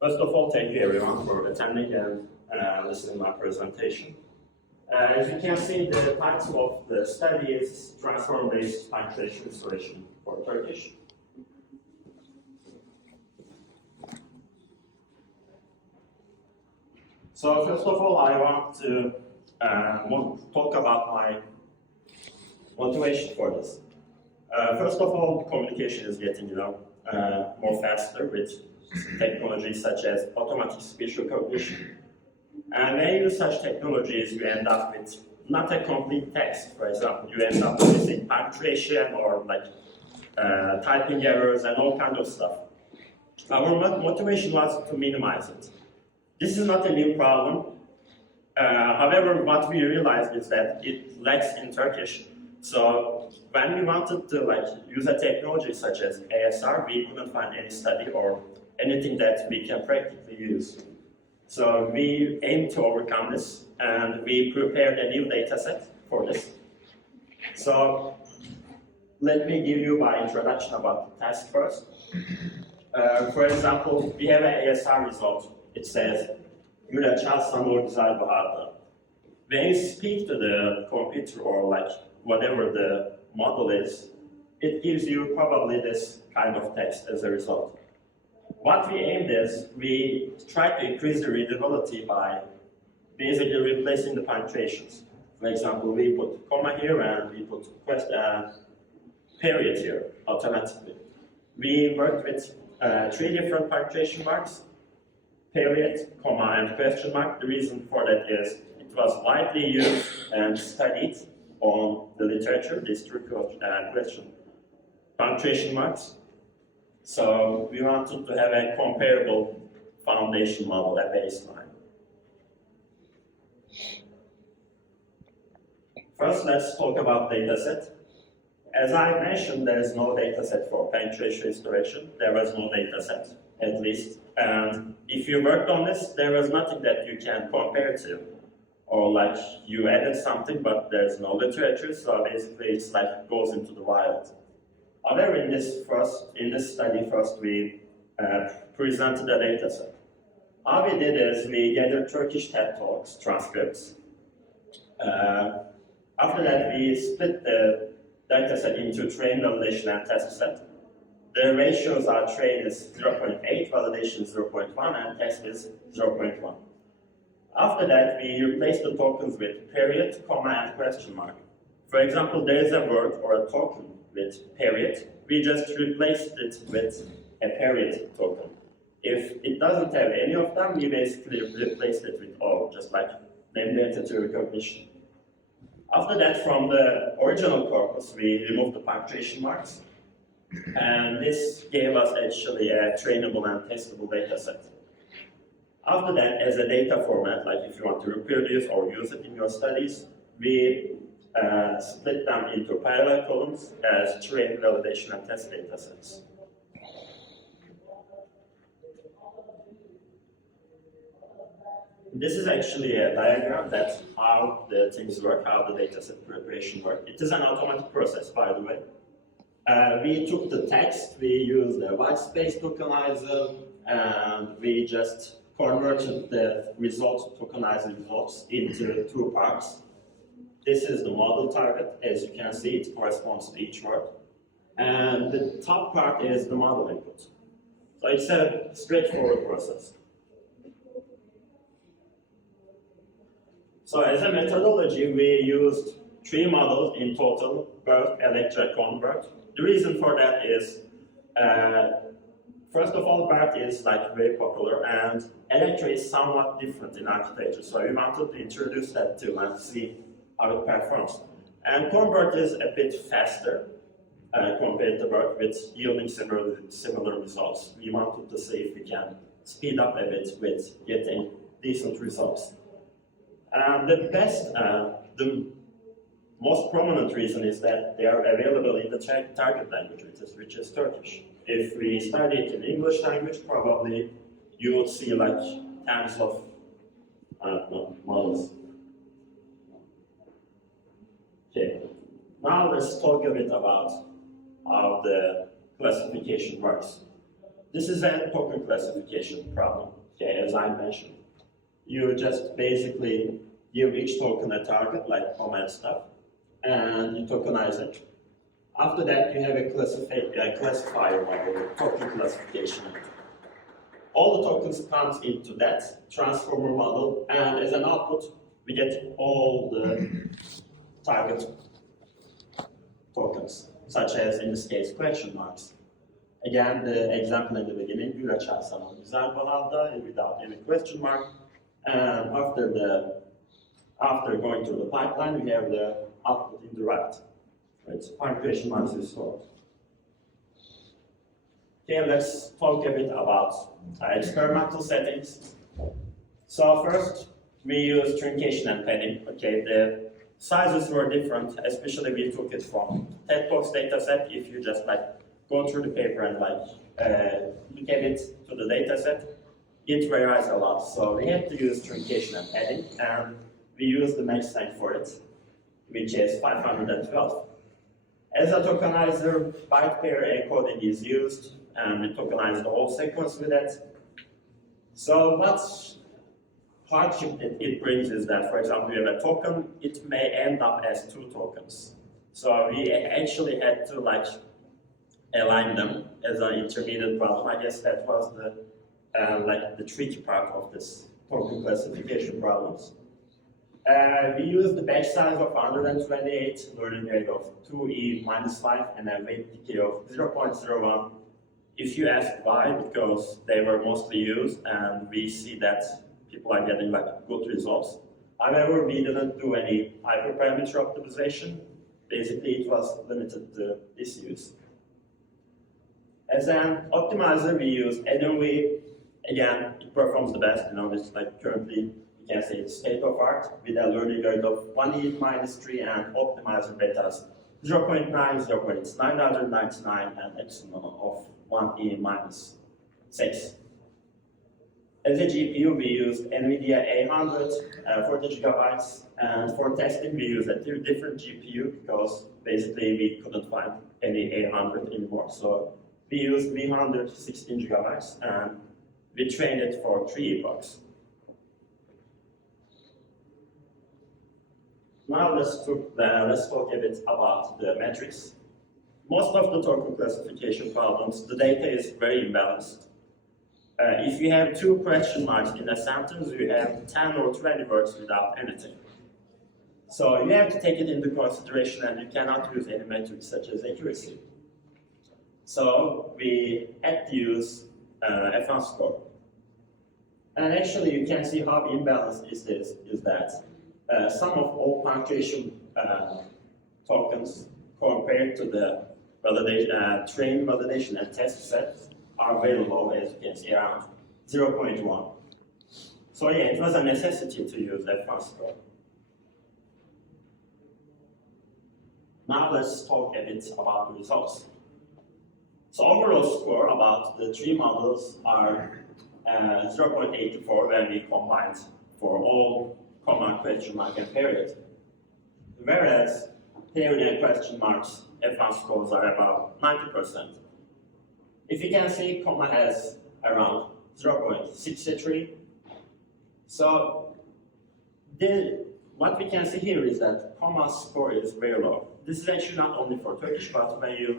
First of all, thank you everyone for attending and listening to my presentation. As you can see, the title of the study is Transform-Based Punctuation Restoration for Turkish. So first of all, I want to talk about my motivation for this. First of all, communication is getting more faster with technologies such as automatic speech recognition. And when you use such technologies, you end up with not a complete text. For example, you end up with punctuation or typing errors and all kinds of stuff. Our motivation was to minimize it. This is not a new problem. However, what we realized is that it lacks in Turkish. So when we wanted to use a technology such as ASR, we couldn't find any study or anything that we can practically use. So we aim to overcome this, and we prepared a new data set for this. So let me give you my introduction about the task first. For example, we have an ASR result. It says, "Güle çalsam güzel baharda." When you speak to the computer or whatever the model is, it gives you probably this kind of text as a result. What we aimed is, we tried to increase the readability by basically replacing the punctuations. For example, we put comma here and we put period here automatically. We worked with 3 different punctuation marks: period, comma, and question mark. The reason for that is it was widely used and studied on the literature, this trick of question punctuation marks. So we wanted to have a comparable foundation model, a baseline. First, let's talk about dataset. As I mentioned, there is no dataset for punctuation restoration. There was no dataset, at least. And if you worked on this, there was nothing that you can compare to. Or you added something, but there's no literature, so basically it's goes into the wild. However, in this study, first we presented a data set. How we did is we gathered Turkish TED Talks transcripts. After that, we split the data set into train, validation, and test set. The ratios are train is 0.8, validation is 0.1, and test is 0.1. After that, we replaced the tokens with period, comma, and question mark. For example, there is a word or a token with period, we just replaced it with a period token. If it doesn't have any of them, we basically replaced it with all, just like name entity recognition. After that, from the original corpus, we removed the punctuation marks, and this gave us actually a trainable and testable data set. After that, as a data format, if you want to reproduce or use it in your studies, we split them into parallel columns as train, validation, and test data sets. This is actually a diagram that's how the things work, how the dataset preparation works. It is an automatic process, by the way. We took the text, we used the white space tokenizer, and we just converted the tokenized results into 2 parts. This is the model target. As you can see, it corresponds to each word. And the top part is the model input. So it's a straightforward process. So as a methodology, we used 3 models in total: BERT, Electra, Convert. The reason for that is, first of all, BERT is very popular, and Electra is somewhat different in architecture. So we wanted to introduce that too and see how it performs. And Convert is a bit faster compared to BERT, with yielding similar results. We wanted to see if we can speed up a bit with getting decent results. The most prominent reason is that they are available in the target language, which is Turkish. If we study it in English language, probably you would see tens of models. Okay, now let's talk a bit about how the classification works. This is a token classification problem, okay, as I mentioned. You just basically give each token a target, like comma and stuff, and you tokenize it. After that, you have a classifier model, token classification. All the tokens comes into that transformer model, and as an output, we get all the target tokens, such as in this case question marks. Again, the example in the beginning, Gül açarsan güzel bağlamda without any question mark, and after going through the pipeline, we have the output in the right. Right? Punctuation marks is stored. Okay, let's talk a bit about experimental settings. So first, we use truncation and padding. Okay, the sizes were different, especially we took it from TED Talks dataset. If you just like go through the paper and like look at it to the dataset, it varies a lot. So we had to use truncation and padding, and we use the max length for it, which is 512. As a tokenizer, byte pair encoding is used, and we tokenize the whole sequence with it. So what hardship it brings is that, for example, you have a token, it may end up as 2 tokens. So we actually had to like align them as an intermediate problem. I guess that was the tricky part of this token classification problems. We used the batch size of 128, learning rate of 2e minus 5, and a weight decay of 0.01. If you ask why, because they were mostly used, and we see that people are getting like good results. However, we didn't do any hyperparameter optimization. Basically, it was limited to this use. As an optimizer, we use NOV. Again, it performs the best. You know, it's like currently, you can say it's state of art with a learning rate of 1e minus 3 and optimizer betas 0.9, 0.999, and epsilon of 1e minus 6. As a GPU, we used NVIDIA A100, 40 gigabytes, and for testing, we used a different GPU because basically we couldn't find any A100 anymore. So we used V100, 16 gigabytes, and we trained it for 3 epochs. Now let's talk a bit about the metrics. Most of the token classification problems, the data is very imbalanced. If you have 2 question marks in a sentence, you have 10 or 20 words without anything. So you have to take it into consideration, and you cannot use any metrics such as accuracy. So we had to use F1 score. And actually you can see how imbalanced is that some of all punctuation tokens compared to the validation, train validation and test sets are very low, as you can see, around 0.1. So yeah, it was a necessity to use F1 score. Now let's talk a bit about the results. So overall score about the 3 models are 0.84 when we combined for all comma, question mark, and period. Whereas period and question marks F1 scores are about 90%. If you can see, comma has around 0.63. So what we can see here is that comma score is very low. This is actually not only for Turkish, but when you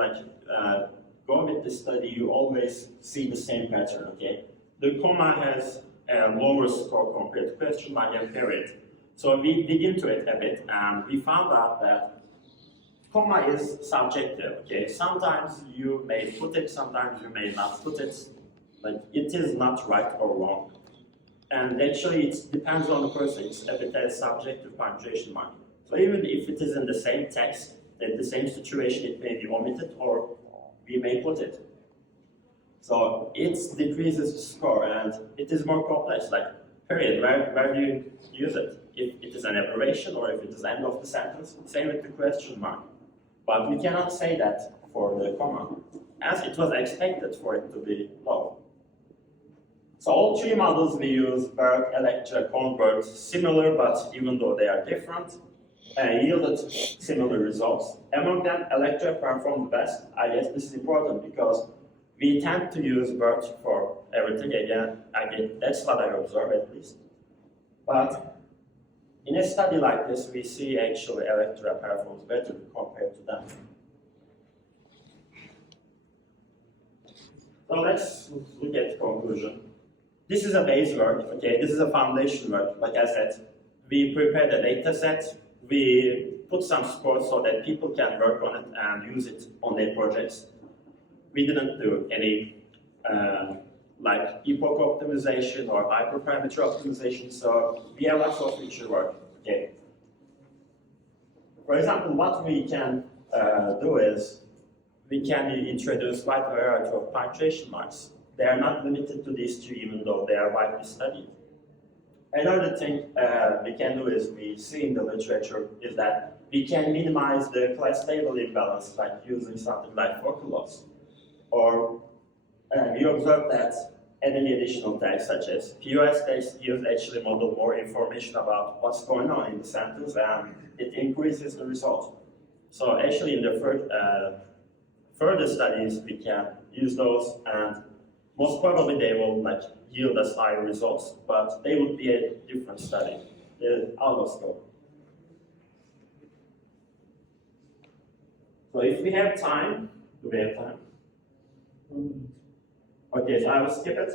go with this study, you always see the same pattern, okay? The comma has a lower score compared to question mark and period. So we dig into it a bit, and we found out that comma is subjective, okay? Sometimes you may put it, sometimes you may not put it. Like, it is not right or wrong. And actually, it depends on the person. It's a bit as subjective punctuation mark. So even if it is in the same text, in the same situation, it may be omitted, or we may put it. So it decreases the score, and it is more complex, like period, where do you use it? If it is an abbreviation or if it is end of the sentence, same with the question mark. But we cannot say that for the comma, as it was expected for it to be low. So all 3 models we use, Berg, Electra, Convert, similar, but even though they are different, yielded similar results. Among them, Electra performed best. I guess this is important because We tend to use Word for everything. Again, that's what I observe at least. But in a study like this, we see actually Electra performs better compared to them. So let's look at the conclusion. This is a base work, okay? This is a foundation work. Like I said, we prepared a data set, we put some scores so that people can work on it and use it on their projects. We didn't do any like epoch optimization or hyperparameter optimization, so we have lots of feature work, okay? For example, what we can do is we can introduce wide variety of punctuation marks. They are not limited to these two, even though they are widely studied. Another thing we can do is we see in the literature is that we can minimize the class label imbalance by using something like focal loss. Or we observe that adding additional tags such as POS tags gives actually model more information about what's going on in the sentence and it increases the result. So actually in the further studies we can use those and most probably they will like yield us higher results, but they would be a different study. Out of scope. So if we have time, do we have time? Okay, so I will skip it.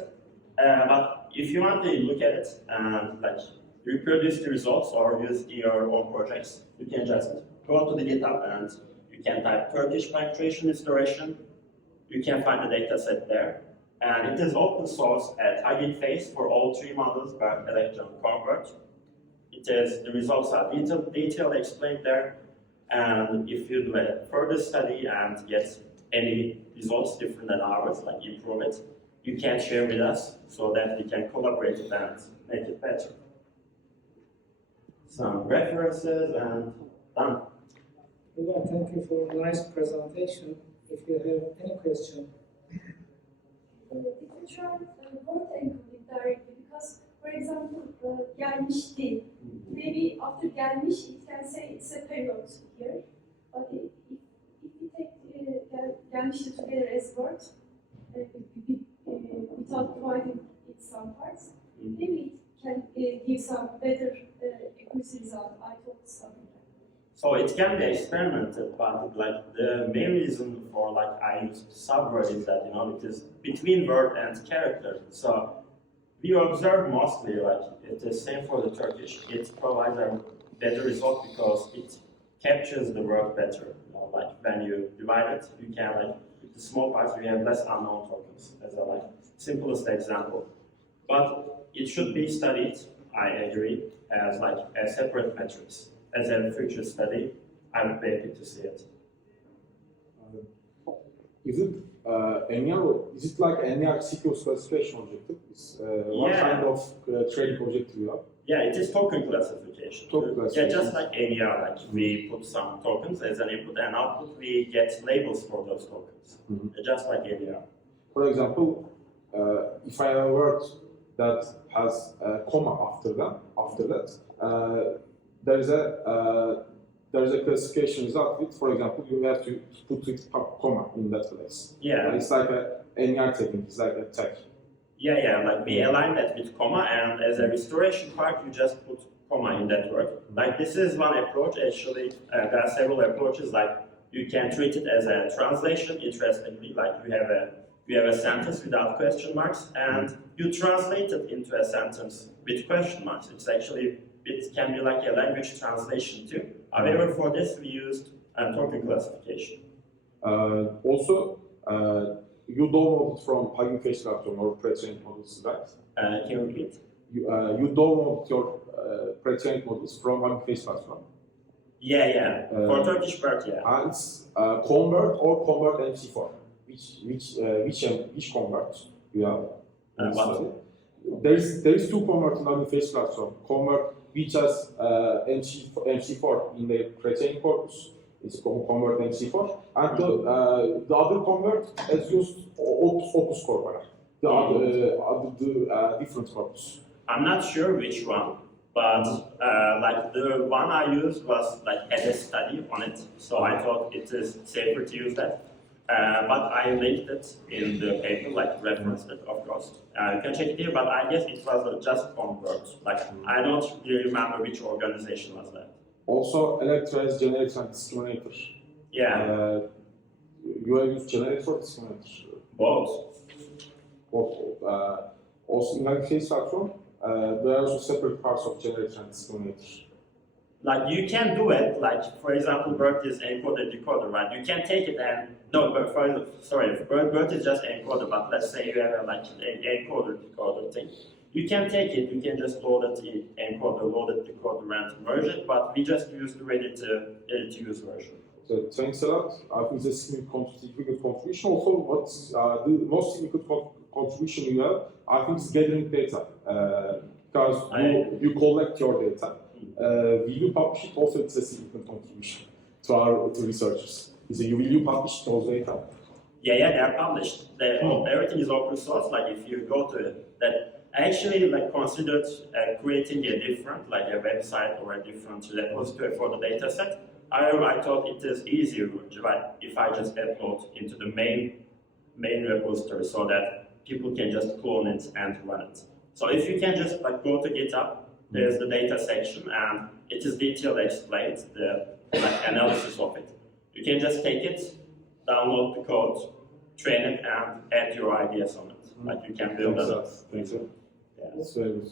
But if you want to look at it and like reproduce the results or use your own projects, you can just go to the GitHub and you can type Turkish punctuation restoration. You can find the data set there. And it is open source at Hugging Face for all three models by electron convert. The results are detailed explained there. And if you do a further study and get any results different than ours, like improve it, you can share with us so that we can collaborate and make it better. Some references and done. Well, thank you for a nice presentation. If you have any question. If you try word encoding directly, because, for example, gelmişti, maybe after gelmiş, it can say it's a period here, but if you take gelmişti together as word, without dividing it some parts, maybe it can give some better accuracy result. I thought something like that. So it can be experimented, but like the main reason for like I used subword is that it is between word and character. So we observe mostly like it is same for the Turkish. It provides a better result because it captures the word better. Like when you divide it, you can like with the small parts you have less unknown tokens as a like simplest example. But it should be studied, I agree, as like a separate metrics. As a future study, I would be happy to see it. Is it is it like NR sequence classification objective? What kind of training objective you have? Yeah, it is token classification. Yeah, just like NER, like we put some tokens as an input and output, we get labels for those tokens. Just like NER. For example, if I have a word that has a comma after that, there's a classification result with, for example, you have to put it comma in that place. Yeah. It's like a NER technique, it's like a tag. Yeah, like we align that with comma, and as a restoration part, you just put comma in that word. Like this is one approach, actually, there are several approaches, like you can treat it as a translation, interestingly, like you have a sentence without question marks, and you translate it into a sentence with question marks. It can be like a language translation too. However, for this, we used token classification. Also, you download it from Hugging Face platform or pre-trained models, right? Can you repeat? You download your pre-trained models from Hugging Face platform. Yeah. For Turkish part, yeah. It's convert or convert MC4. Which convert you have? There is two convert in Hugging Face platform. Convert which has MC4 in the pre-training corpus. It's convert MC4, and the other convert has used opus corpora, the different corpus. I'm not sure which one, but like the one I used was like had a study on it, so I thought it is safer to use that. but I linked it in the paper, like referenced it, of course. You can check it here, but I guess it was just convert. Like, I don't really remember which organization was that. Also, electronize, generator, and discriminator. Yeah, You have used generator or discriminator? both. Both. Also, in like case platform, there are also separate parts of generator and discriminator. Like, you can do it, like, for example, BERT is encoder decoder, right? You can take it and, no, but BERT is just encoder, but let's say you have like an encoder decoder thing. You can take it, you can just load it in encoder, load it decoder, and merge it, but we just use the ready-to-use version. So, thanks a lot. I think it's a significant contribution. Also, what's the most significant contribution you have, I think, is gathering data. Because you collect your data. Will you publish it? Also, it's a significant contribution to researchers. Will you publish those data? Yeah, they're published. Everything is open source. Like, if you go to that, I actually like considered creating a different, like a website or a different repository for the data set. However, I thought it is easier if I just upload into the main repository so that people can just clone it and run it. So if you can just like go to GitHub, there's the data section, and it is detailed explained, the analysis of it. You can just take it, download the code, train it, and add your ideas on it. Like, you can build it. Thanks. Yeah. That's very good.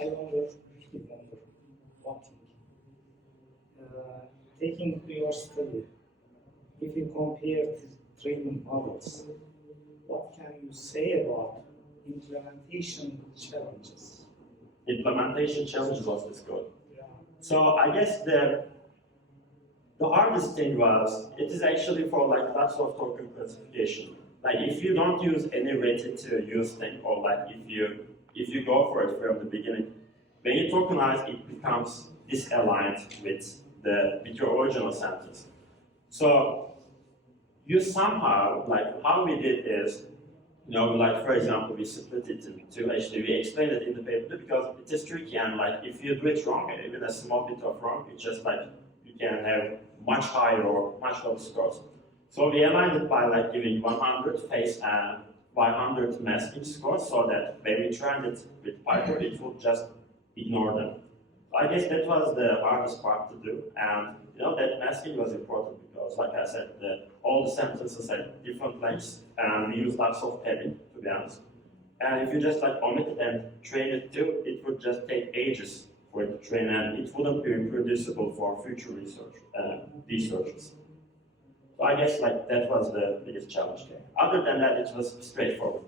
I wonder one thing. Taking your study, if you compare to training models, what can you say about implementation challenges? Implementation challenges of this code. Yeah. So I guess the hardest thing was, it is actually for like lots of token classification. Like, if you don't use any ready-to-use thing, or like if you go for it from the beginning, when you tokenize, it becomes disaligned with your original sentence. So you somehow, like, how we did is, like, for example, we split it into, actually we explained it in the paper because it is tricky, and like, if you do it wrong, even a small bit of wrong, it's just like, you can have much higher or much lower scores. So we aligned it by like giving 100 face and 100 masking scores, so that when we trained it with Python, it would just ignore them. So I guess that was the hardest part to do, and that masking was important because, like I said, all the sentences had different lengths, and we used lots of padding, to be honest. And if you just like omit it and train it too, it would just take ages for it to train, and it wouldn't be reproducible for future researchers. So I guess like that was the biggest challenge there. Other than that, it was straightforward.